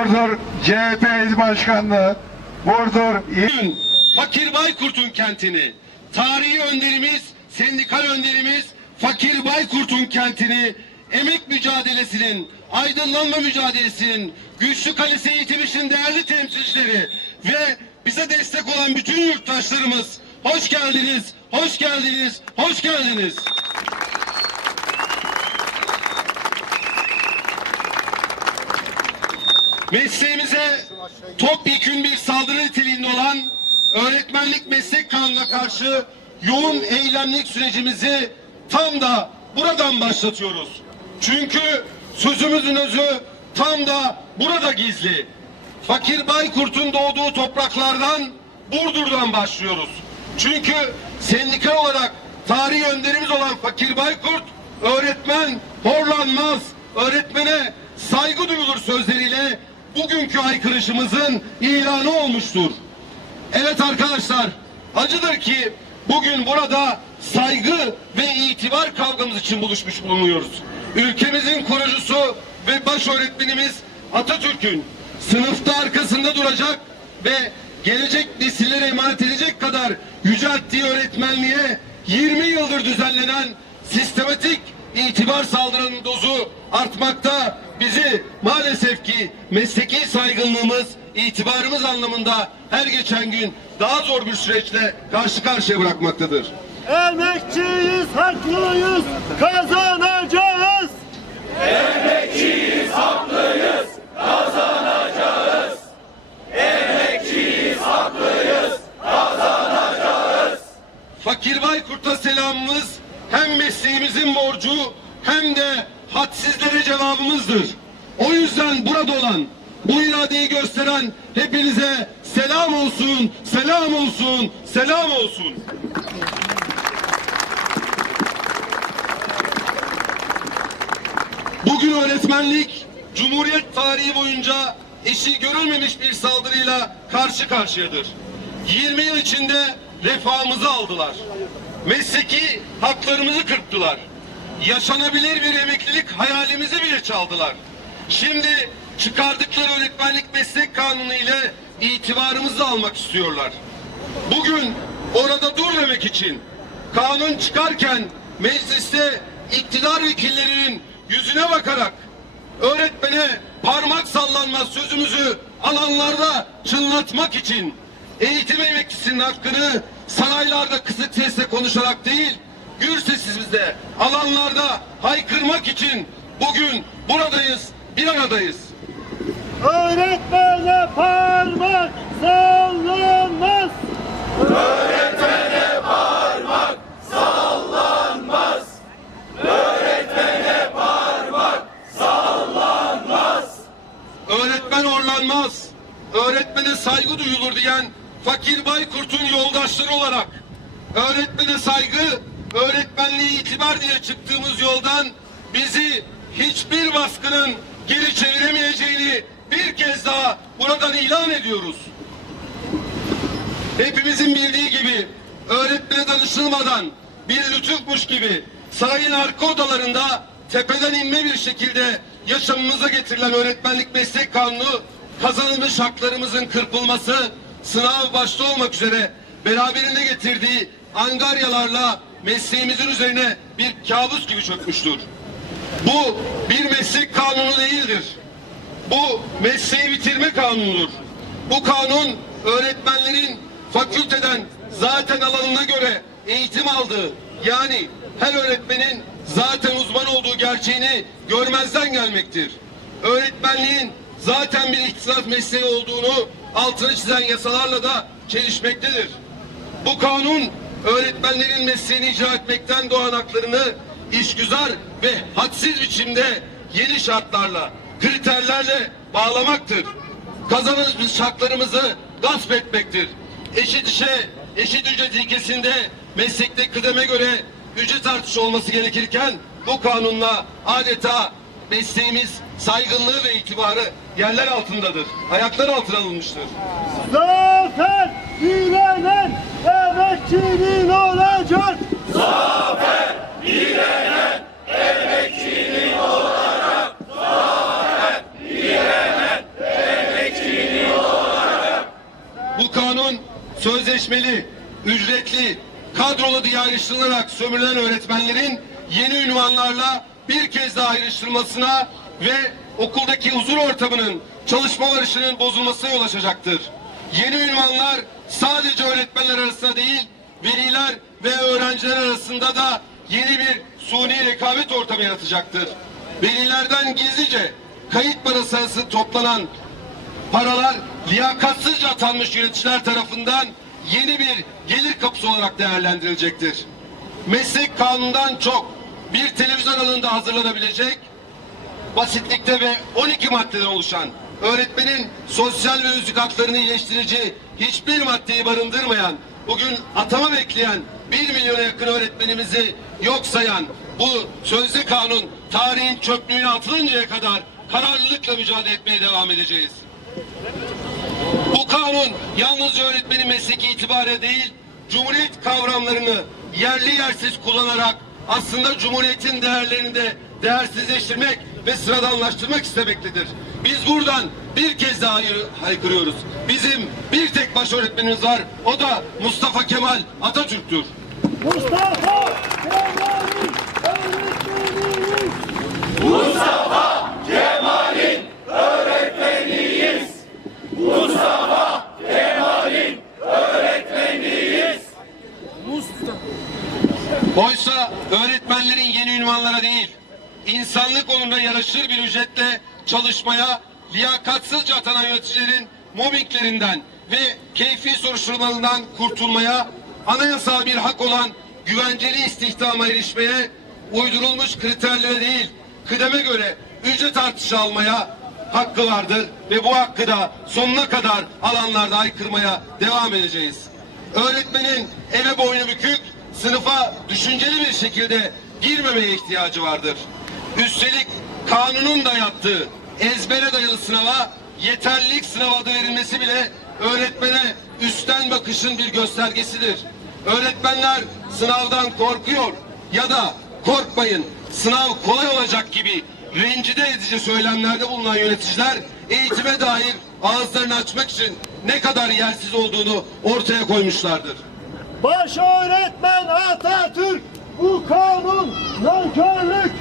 Burdur CHP İl Başkanlığı, Burdur İl Fakir Baykurt'un kentini, tarihi önderimiz, sendikal önderimiz Fakir Baykurt'un kentini, emek mücadelesinin, aydınlanma mücadelesinin, güçlü kalesi eğitim değerli temsilcileri ve bize destek olan bütün yurttaşlarımız hoş geldiniz, hoş geldiniz, hoş geldiniz. Mesleğimize topyekün bir saldırı niteliğinde olan öğretmenlik meslek kanununa karşı yoğun eylemlik sürecimizi tam da buradan başlatıyoruz. Çünkü sözümüzün özü tam da burada gizli. Fakir Baykurt'un doğduğu topraklardan Burdur'dan başlıyoruz. Çünkü sendikal olarak tarihi önderimiz olan Fakir Baykurt öğretmen horlanmaz, öğretmene saygı duyulur sözleriyle bugünkü aykırışımızın ilanı olmuştur. Evet arkadaşlar, acıdır ki bugün burada saygı ve itibar kavgamız için buluşmuş bulunuyoruz. Ülkemizin kurucusu ve baş öğretmenimiz Atatürk'ün sınıfta arkasında duracak ve gelecek nesillere emanet edecek kadar yücelttiği öğretmenliğe 20 yıldır düzenlenen sistematik itibar saldırının dozu artmakta. Bizi maalesef ki mesleki saygınlığımız, itibarımız anlamında her geçen gün daha zor bir süreçle karşı karşıya bırakmaktadır. Emekçiyiz, haklıyız, kazanacağız. Fakir Baykurt'a selamımız hem mesleğimizin borcu hem de hadsizlere cevabımızdır. O yüzden burada olan, bu iradeyi gösteren hepinize selam olsun, selam olsun, selam olsun. Bugün öğretmenlik Cumhuriyet tarihi boyunca eşi görülmemiş bir saldırıyla karşı karşıyadır. 20 yıl içinde refahımızı aldılar. Mesleki haklarımızı kırptılar. Yaşanabilir bir emeklilik hayalimizi bile çaldılar. Şimdi çıkardıkları öğretmenlik meslek kanunu ile itibarımızı almak istiyorlar. Bugün orada dur demek için kanun çıkarken mecliste iktidar vekillerinin yüzüne bakarak öğretmene parmak sallanmaz sözümüzü alanlarda çınlatmak için eğitim emekçisinin hakkını saraylarda kısık sesle konuşarak değil gür sesimizde alanlarda haykırmak için bugün buradayız bir aradayız. Öğretmene parmak sallanmaz. öğretmen orlanmaz, öğretmene saygı duyulur diyen Fakir Baykurt'un yoldaşları olarak öğretmene saygı, öğretmenliğe itibar diye çıktığımız yoldan bizi hiçbir baskının geri çeviremeyeceğini bir kez daha buradan ilan ediyoruz. Hepimizin bildiği gibi öğretmene danışılmadan bir lütufmuş gibi sarayın arka odalarında tepeden inme bir şekilde yaşamımıza getirilen öğretmenlik meslek kanunu kazanılmış haklarımızın kırpılması sınav başta olmak üzere beraberinde getirdiği angaryalarla mesleğimizin üzerine bir kabus gibi çökmüştür. Bu bir meslek kanunu değildir. Bu mesleği bitirme kanunudur. Bu kanun öğretmenlerin fakülteden zaten alanına göre eğitim aldığı yani her öğretmenin zaten uzman olduğu gerçeğini görmezden gelmektir. Öğretmenliğin zaten bir ihtisas mesleği olduğunu altını çizen yasalarla da çelişmektedir. Bu kanun öğretmenlerin mesleğini icra etmekten doğan haklarını işgüzar ve hadsiz biçimde yeni şartlarla, kriterlerle bağlamaktır. Kazanılmış haklarımızı gasp etmektir. Eşit işe, eşit ücret ilkesinde meslekte kıdeme göre ücret artışı olması gerekirken bu kanunla adeta mesleğimiz saygınlığı ve itibarı yerler altındadır. Ayaklar altına alınmıştır. Zafer direnen emekçinin olacak. Zafer direnen emekçinin olacak. Zafer direnen emekçinin olacak. Bu kanun sözleşmeli, ücretli, kadrolu diye ayrıştırılarak sömürülen öğretmenlerin yeni ünvanlarla bir kez daha ayrıştırılmasına ve okuldaki huzur ortamının, çalışma barışının bozulmasına yol açacaktır. Yeni ünvanlar sadece öğretmenler arasında değil, veliler ve öğrenciler arasında da yeni bir suni rekabet ortamı yaratacaktır. Velilerden gizlice kayıt parası arası toplanan paralar liyakatsızca atanmış yöneticiler tarafından yeni bir gelir kapısı olarak değerlendirilecektir. Meslek kanundan çok bir televizyon alanında hazırlanabilecek basitlikte ve 12 maddeden oluşan öğretmenin sosyal ve özlük haklarını iyileştirici hiçbir maddeyi barındırmayan bugün atama bekleyen 1 milyona yakın öğretmenimizi yok sayan bu sözde kanun tarihin çöplüğüne atılıncaya kadar kararlılıkla mücadele etmeye devam edeceğiz. Bu kanun yalnızca öğretmenin mesleki itibarı değil, Cumhuriyet kavramlarını yerli yersiz kullanarak aslında Cumhuriyet'in değerlerini de değersizleştirmek ve sıradanlaştırmak istemektedir. Biz buradan bir kez daha haykırıyoruz. Bizim bir tek baş öğretmenimiz var. O da Mustafa Kemal Atatürk'tür. Mustafa Kemal'in öğretmeniyiz. Oysa öğretmenlerin yeni ünvanlara değil, insanlık onuruna yaraşır bir ücretle çalışmaya, liyakatsızca atanan yöneticilerin mobbinglerinden ve keyfi soruşturmalarından kurtulmaya, anayasal bir hak olan güvenceli istihdama erişmeye, uydurulmuş kriterlere değil, kıdeme göre ücret artışı almaya hakkı vardır ve bu hakkı da sonuna kadar alanlarda aykırmaya devam edeceğiz. Öğretmenin eve boynu bükük, sınıfa düşünceli bir şekilde girmemeye ihtiyacı vardır. Üstelik kanunun dayattığı ezbere dayalı sınava yeterlilik sınavı adı verilmesi bile öğretmene üstten bakışın bir göstergesidir. Öğretmenler sınavdan korkuyor ya da korkmayın sınav kolay olacak gibi rencide edici söylemlerde bulunan yöneticiler eğitime dair ağızlarını açmak için ne kadar yersiz olduğunu ortaya koymuşlardır. Baş öğretmen Atatürk. Bu kanun nankörlük.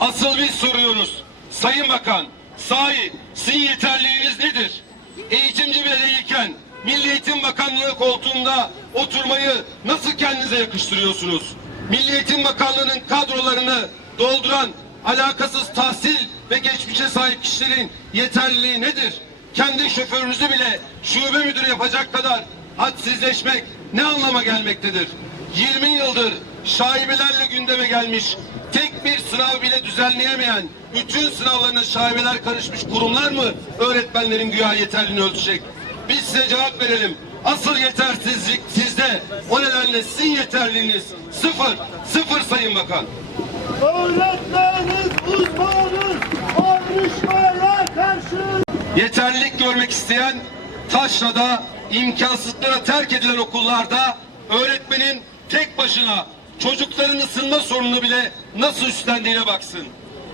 Asıl biz soruyoruz. Sayın Bakan, sahi sizin yeterliliğiniz nedir? Eğitimci belediyeyken Milli Eğitim Bakanlığı koltuğunda oturmayı nasıl kendinize yakıştırıyorsunuz? Milli Eğitim Bakanlığı'nın kadrolarını dolduran alakasız tahsil ve geçmişe sahip kişilerin yeterliliği nedir? Kendi şoförünüzü bile şube müdürü yapacak kadar hadsizleşmek ne anlama gelmektedir? 20 yıldır şaibelerle gündeme gelmiş, tek bir sınav bile düzenleyemeyen, bütün sınavlarına şaibeler karışmış kurumlar mı öğretmenlerin güya yeterliliğini ölçecek? Biz size cevap verelim. Asıl yetersizlik sizde. O nedenle sizin yeterliliğiniz sıfır, sıfır Sayın Bakan. Öğretmeniz uzmanız. Yeterlilik görmek isteyen taşrada imkansızlıklara terk edilen okullarda öğretmenin tek başına çocukların ısınma sorununu bile nasıl üstlendiğine baksın.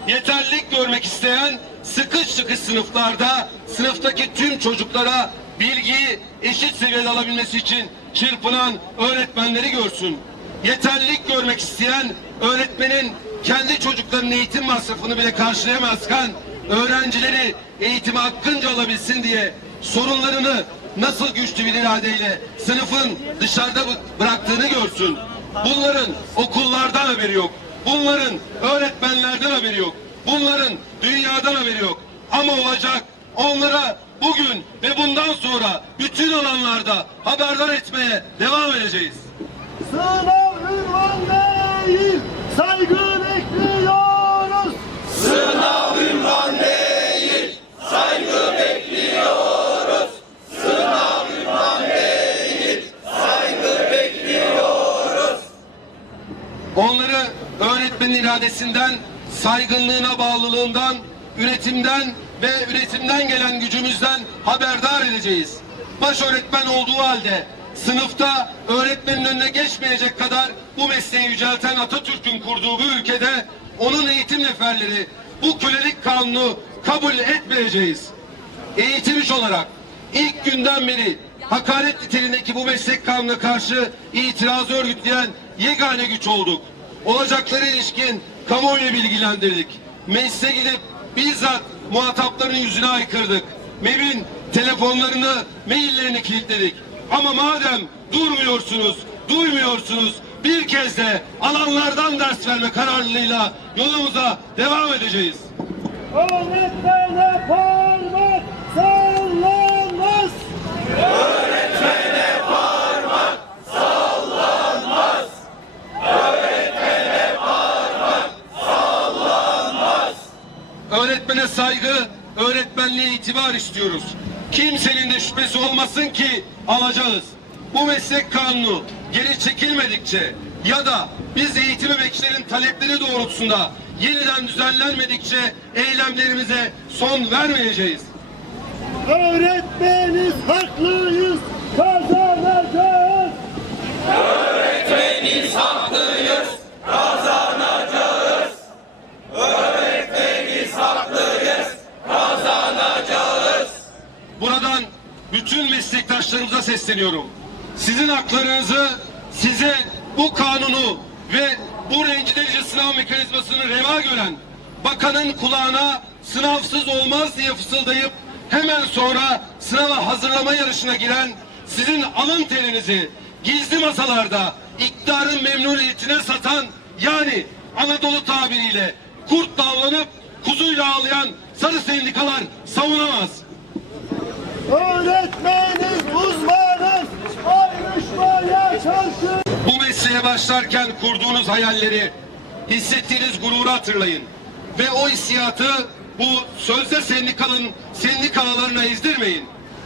Yeterlilik görmek isteyen sıkış sıkış sınıflarda sınıftaki tüm çocuklara bilgiyi eşit seviyede alabilmesi için çırpınan öğretmenleri görsün. Yeterlilik görmek isteyen öğretmenin kendi çocuklarının eğitim masrafını bile karşılayamazken öğrencileri eğitime hakkınca alabilsin diye sorunlarını nasıl güçlü bir iradeyle sınıfın dışarıda bı- bıraktığını görsün. Bunların okullardan haberi yok. Bunların öğretmenlerden haberi yok. Bunların dünyadan haberi yok. Ama olacak. Onlara bugün ve bundan sonra bütün alanlarda haberdar etmeye devam edeceğiz. Sınav ünvan değil. Saygı öğretmenin iradesinden, saygınlığına bağlılığından, üretimden ve üretimden gelen gücümüzden haberdar edeceğiz. Baş öğretmen olduğu halde sınıfta öğretmenin önüne geçmeyecek kadar bu mesleği yücelten Atatürk'ün kurduğu bu ülkede onun eğitim neferleri bu kölelik kanunu kabul etmeyeceğiz. Eğitim iş olarak ilk günden beri hakaret niteliğindeki bu meslek kanununa karşı itirazı örgütleyen yegane güç olduk. Olacaklara ilişkin kamuoyunu bilgilendirdik. Meclise gidip bizzat muhatapların yüzüne aykırdık. MEB'in telefonlarını, maillerini kilitledik. Ama madem durmuyorsunuz, duymuyorsunuz, bir kez de alanlardan ders verme kararlılığıyla yolumuza devam edeceğiz. Öğretmene parmak sallanmaz. Öğretmene saygı, öğretmenliğe itibar istiyoruz. Kimsenin de şüphesi olmasın ki alacağız. Bu meslek kanunu geri çekilmedikçe ya da biz eğitim emekçilerin talepleri doğrultusunda yeniden düzenlenmedikçe eylemlerimize son vermeyeceğiz. Öğretmeniz haklıyız. Bütün meslektaşlarımıza sesleniyorum. Sizin haklarınızı size bu kanunu ve bu rencide edici sınav mekanizmasını reva gören bakanın kulağına sınavsız olmaz diye fısıldayıp hemen sonra sınava hazırlama yarışına giren sizin alın terinizi gizli masalarda iktidarın memnuniyetine satan yani Anadolu tabiriyle kurt davlanıp kuzuyla ağlayan sarı sendikalar savunamaz. Öğretmeniz uzmanız. Ayrışmaya çalışın. Bu mesleğe başlarken kurduğunuz hayalleri, hissettiğiniz gururu hatırlayın. Ve o hissiyatı bu sözde sendikanın sendikalarına ezdirmeyin.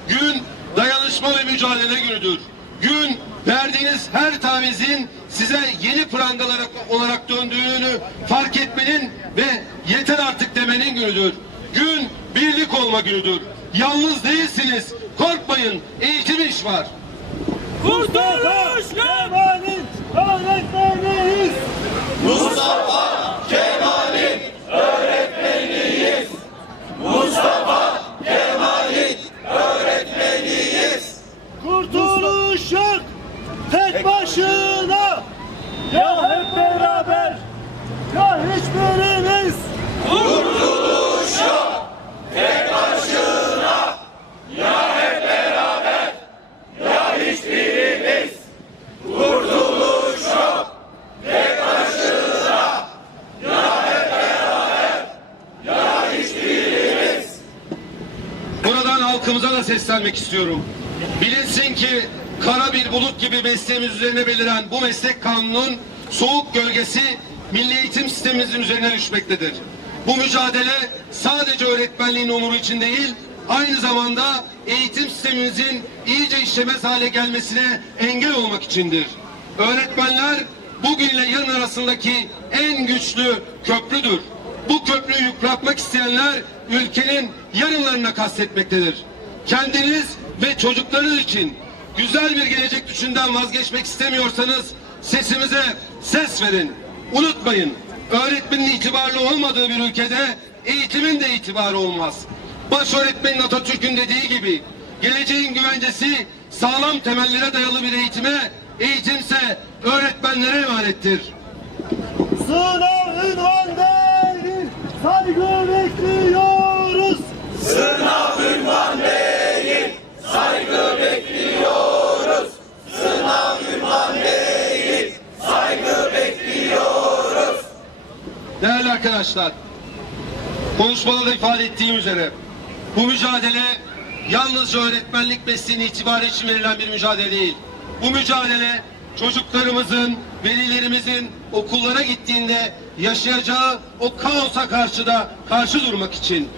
Gün dayanışma ve mücadele günüdür. Gün verdiğiniz her tavizin size yeni prangalar olarak döndüğünü fark etmenin ve yeter artık demenin günüdür. Gün birlik olma günüdür. Yalnız değilsiniz. Korkmayın. Eğitim iş var. Kurtuluş Kemal'in öğretmeniyiz. Kurtuluş yok tek başına. Ya hep beraber ya hiçbirimiz. Buradan halkımıza da seslenmek istiyorum. Bilinsin ki kara bir bulut gibi mesleğimiz üzerine beliren bu meslek kanunun soğuk gölgesi milli eğitim sistemimizin üzerine düşmektedir. Bu mücadele sadece öğretmenliğin onuru için değil, aynı zamanda eğitim sistemimizin iyice işlemez hale gelmesine engel olmak içindir. Öğretmenler bugünle yarın arasındaki en güçlü köprüdür. Bu köprüyü yıpratmak isteyenler ülkenin yarınlarına kastetmektedir. Kendiniz ve çocuklarınız için güzel bir gelecek düşünden vazgeçmek istemiyorsanız sesimize ses verin. Unutmayın, öğretmenin itibarlı olmadığı bir ülkede eğitimin de itibarı olmaz. Baş öğretmenin Atatürk'ün dediği gibi geleceğin güvencesi sağlam temellere dayalı bir eğitime, eğitimse öğretmenlere emanettir. Sınav ünvan değil, saygı bekliyoruz. Değerli arkadaşlar, konuşmada da ifade ettiğim üzere bu mücadele yalnızca öğretmenlik mesleğine itibarı için verilen bir mücadele değil. Bu mücadele çocuklarımızın, velilerimizin okullara gittiğinde yaşayacağı o kaosa karşı da karşı durmak için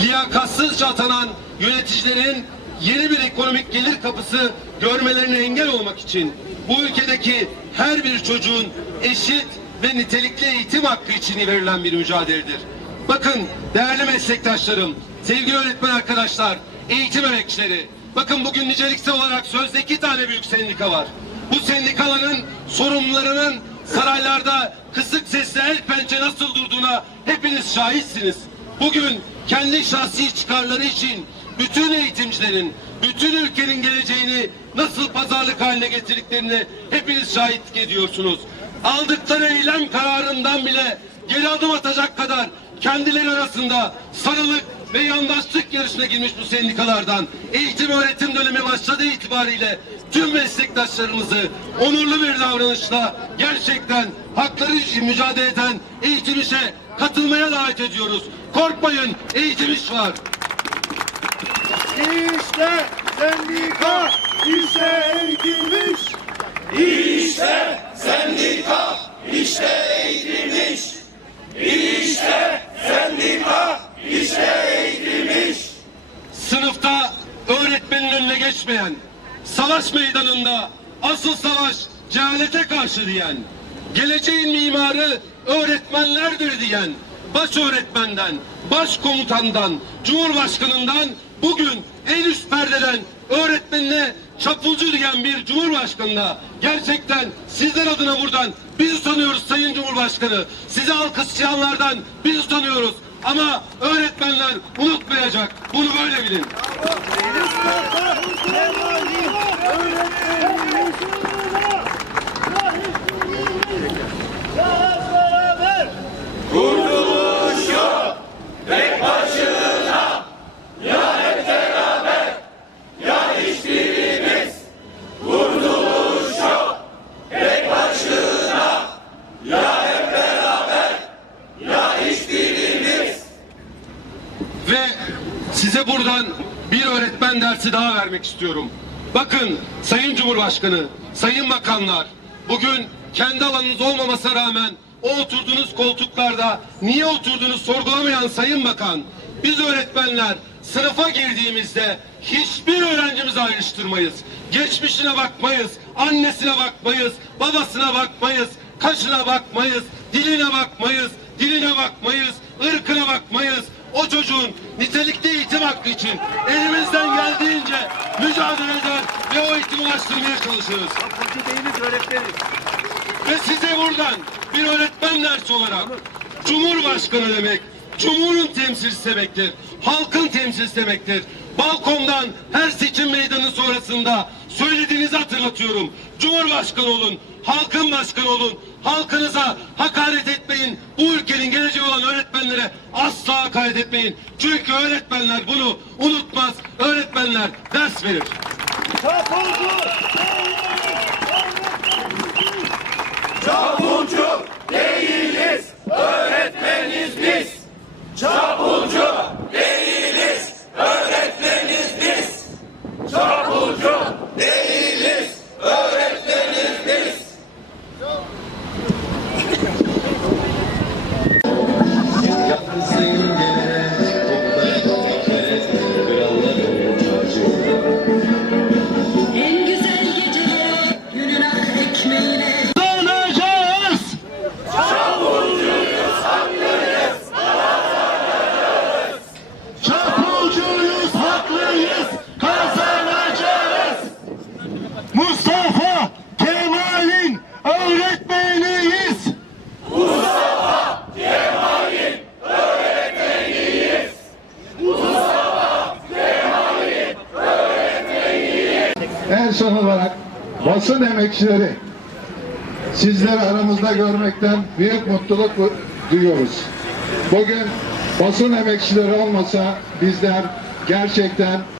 liyakatsızca atanan yöneticilerin yeni bir ekonomik gelir kapısı görmelerine engel olmak için bu ülkedeki her bir çocuğun eşit ve nitelikli eğitim hakkı için verilen bir mücadeledir. Bakın değerli meslektaşlarım, sevgili öğretmen arkadaşlar, eğitim emekçileri, Bakın bugün niceliksel olarak sözde iki tane büyük sendika var. Bu sendikaların sorumlularının saraylarda kısık sesle el pençe nasıl durduğuna hepiniz şahitsiniz. Bugün kendi şahsi çıkarları için bütün eğitimcilerin, bütün ülkenin geleceğini nasıl pazarlık haline getirdiklerini hepiniz şahitlik ediyorsunuz. Aldıkları eylem kararından bile geri adım atacak kadar kendileri arasında sarılık ve yandaşlık yarışına girmiş bu sendikalardan eğitim öğretim dönemi başladığı itibariyle tüm meslektaşlarımızı onurlu bir davranışla gerçekten hakları için mücadele eden eğitim işe katılmaya davet ediyoruz. Korkmayın eğitim iş var. İşte sendika, işte eğitilmiş. İşte sendika, işte eğitilmiş. İşte sendika, işte eğitilmiş. sınıfta öğretmenin önüne geçmeyen, savaş meydanında asıl savaş cehalete karşı diyen, geleceğin mimarı öğretmenlerdir diyen, baş öğretmenden, baş komutandan, cumhurbaşkanından bugün en üst perdeden öğretmenine çapulcu diyen bir cumhurbaşkanına gerçekten sizler adına buradan biz utanıyoruz Sayın Cumhurbaşkanı. Sizi alkışlayanlardan biz utanıyoruz. Ama öğretmenler unutmayacak. Bunu böyle bilin. Mustafa Kemal'in öğretmenin ışığına sahipsiniz. Ya hep beraber. Ve size buradan bir dersi daha vermek istiyorum. Bakın Sayın Cumhurbaşkanı, Sayın Bakanlar, bugün kendi alanınız olmamasına rağmen o oturduğunuz koltuklarda niye oturduğunuz sorgulamayan Sayın Bakan, biz öğretmenler sınıfa girdiğimizde hiçbir öğrencimizi ayrıştırmayız. Geçmişine bakmayız, annesine bakmayız, babasına bakmayız, kaşına bakmayız, diline bakmayız, diline bakmayız, ırkına bakmayız. O çocuğun nitelikli eğitim hakkı için elimizden geldiğince mücadele eder ve o eğitimi ulaştırmaya çalışırız. Kapıcı değiliz öğretmeniz. Ve size buradan bir öğretmen dersi olarak Cumhurbaşkanı demek, Cumhur'un temsilcisi demektir, halkın temsilcisi demektir. Balkondan her seçim meydanı sonrasında söylediğinizi hatırlatıyorum. Cumhurbaşkanı olun, halkın başkanı olun. Halkınıza hakaret etmeyin. Bu ülkenin geleceği olan öğretmenlere asla hakaret etmeyin. Çünkü öğretmenler bunu unutmaz. Öğretmenler ders verir. Çapulcu Çapulcu değiliz, öğretmeniz biz. Çapulcu basın emekçileri sizleri aramızda görmekten büyük mutluluk duyuyoruz. Bugün basın emekçileri olmasa bizler gerçekten